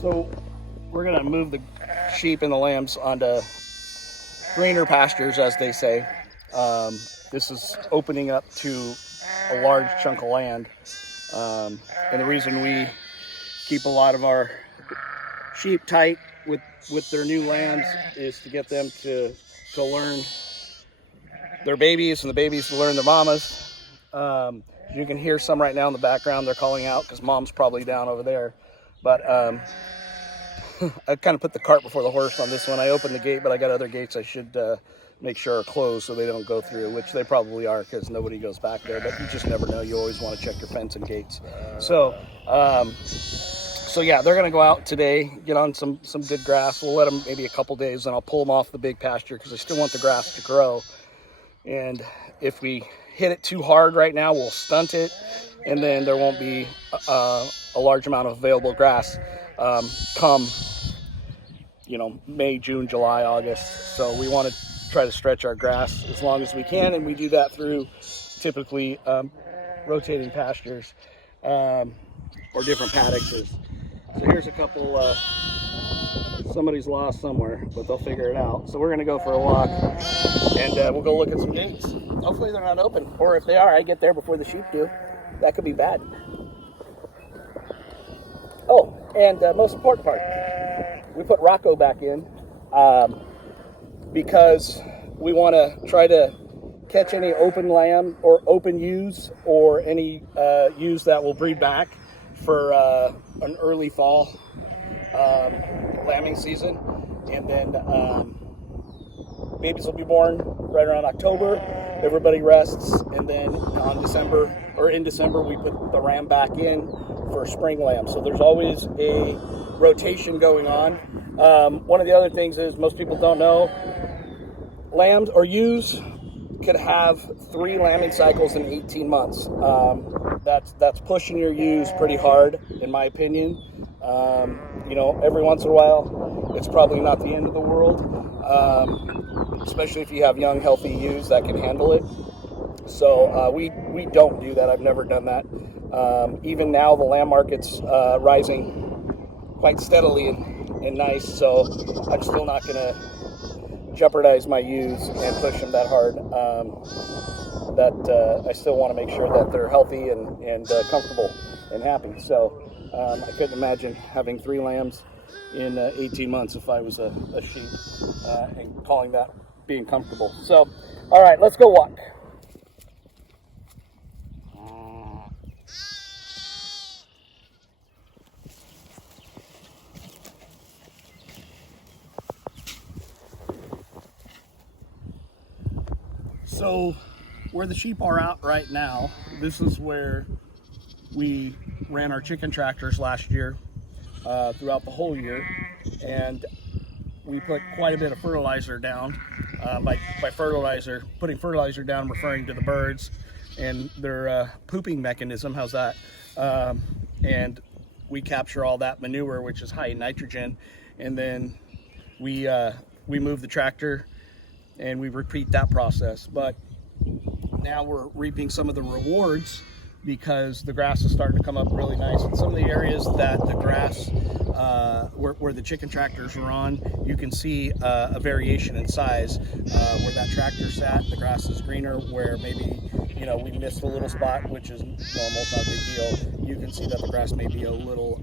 So we're gonna move the sheep and the lambs onto greener pastures, as they say. This is opening up to a large chunk of land. And the reason we keep a lot of our sheep tight with their new lambs is to get them to learn their babies and the babies to learn their mamas. You can hear some right now in the background. They're calling out because mom's probably down over there. But I kind of put the cart before the horse on this one. I opened the gate, but I got other gates I should make sure are closed so they don't go through, which they probably are because nobody goes back there. But you just never know. You always want to check your fence and gates. So yeah, they're going to go out today, get on some good grass. We'll let them maybe a couple days, and I'll pull them off the big pasture because I still want the grass to grow. And if we hit it too hard right now, we'll stunt it, and then there won't be a large amount of available grass come, May, June, July, August. So we want to try to stretch our grass as long as we can, and we do that through typically rotating pastures or different paddocks. So here's a couple, somebody's lost somewhere, but they'll figure it out. So we're going to go for a walk, and we'll go look at some gates. Hopefully they're not open, or if they are, I get there before the sheep do. That could be bad. Oh, and most important part, we put Rocco back in because we want to try to catch any open lamb or open ewes or any ewes that will breed back for an early fall lambing season. And then babies will be born right around October. Everybody rests, and then in December we put the ram back in for spring lamb. So there's always a rotation going on. One of the other things is most people don't know, lambs or ewes could have 3 lambing cycles in 18 months. That's pushing your ewes pretty hard, in my opinion. Every once in a while, it's probably not the end of the world, especially if you have young, healthy ewes that can handle it. So we don't do that. I've never done that. Even now, the lamb market's rising quite steadily and nice, so I'm still not going to jeopardize my ewes and push them that hard. I still want to make sure that they're healthy and comfortable and happy. So I couldn't imagine having 3 lambs in 18 months if I was a sheep and calling that being comfortable. So, all right, let's go walk. So where the sheep are out right now, this is where we ran our chicken tractors last year, throughout the whole year, and we put quite a bit of fertilizer down. By fertilizer, putting fertilizer down, I'm referring to the birds and their pooping mechanism. How's that? And we capture all that manure, which is high in nitrogen, and then we move the tractor and we repeat that process. But now we're reaping some of the rewards because the grass is starting to come up really nice. In some of the areas that the grass, where the chicken tractors are on, you can see a variation in size. Where that tractor sat, the grass is greener. Where maybe, we missed a little spot, which is normal, not a big deal. You can see that the grass may be a little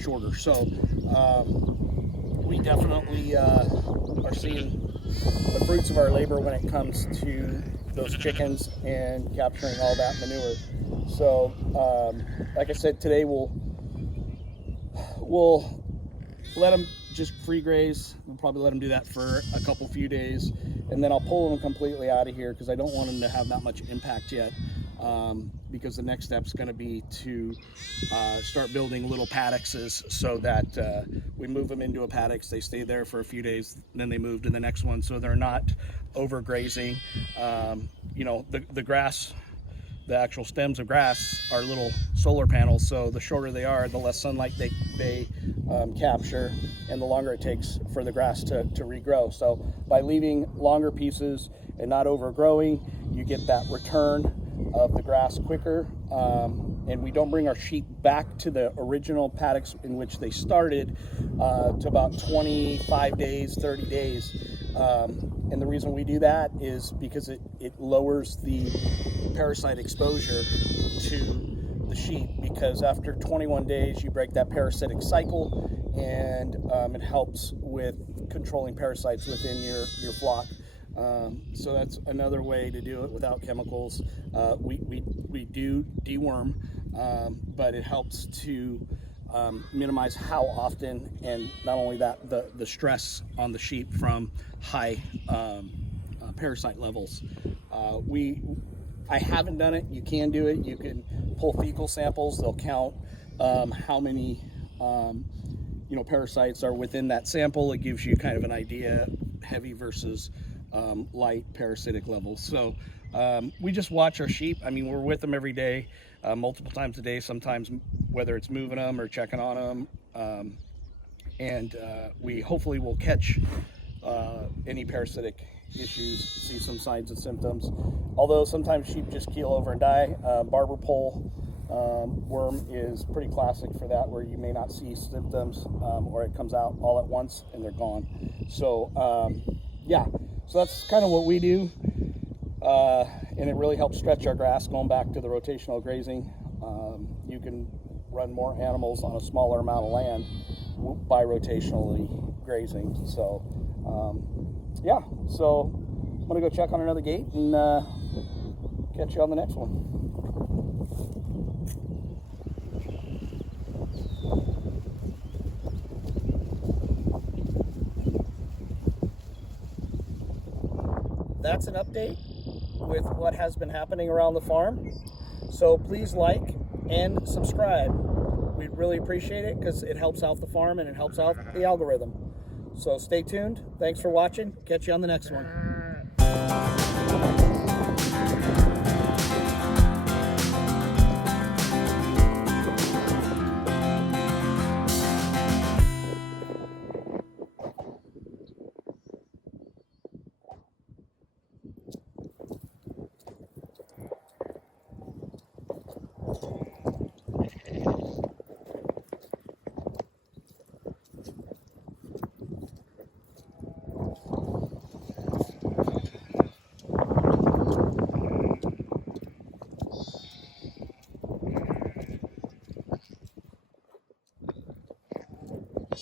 shorter. So we definitely are seeing the fruits of our labor when it comes to those chickens and capturing all that manure. So like I said, today we'll let them just free graze. We'll probably let them do that for a few days, and then I'll pull them completely out of here because I don't want them to have that much impact yet, because the next step is going to be to start building little paddocks so that we move them into a paddock. They stay there for a few days, then they move to the next one, so they're not overgrazing. The grass, the actual stems of grass are little solar panels, so the shorter they are, the less sunlight they capture, and the longer it takes for the grass to regrow. So by leaving longer pieces and not overgrowing, you get that return of the grass quicker, and we don't bring our sheep back to the original paddocks in which they started to about 25 days, 30 days. And the reason we do that is because it lowers the parasite exposure to the sheep, because after 21 days you break that parasitic cycle, and it helps with controlling parasites within your flock. So that's another way to do it without chemicals. We do deworm, but it helps to minimize how often, and not only that, the stress on the sheep from high parasite levels. I haven't done it. You can do it. You can pull fecal samples. They'll count how many parasites are within that sample. It gives you kind of an idea, heavy versus light parasitic levels. So we just watch our sheep. I mean, we're with them every day, multiple times a day, sometimes, whether it's moving them or checking on them. And we hopefully will catch any parasitic issues, see some signs and symptoms. Although sometimes sheep just keel over and die. Barber pole worm is pretty classic for that, where you may not see symptoms, or it comes out all at once and they're gone. So yeah, so that's kind of what we do, and it really helps stretch our grass. Going back to the rotational grazing, you can run more animals on a smaller amount of land by rotationally grazing. So yeah, so I'm gonna go check on another gate and catch you on the next one. That's an update with what has been happening around the farm. So please like and subscribe. We'd really appreciate it, because it helps out the farm and it helps out the algorithm. So stay tuned. Thanks for watching. Catch you on the next one.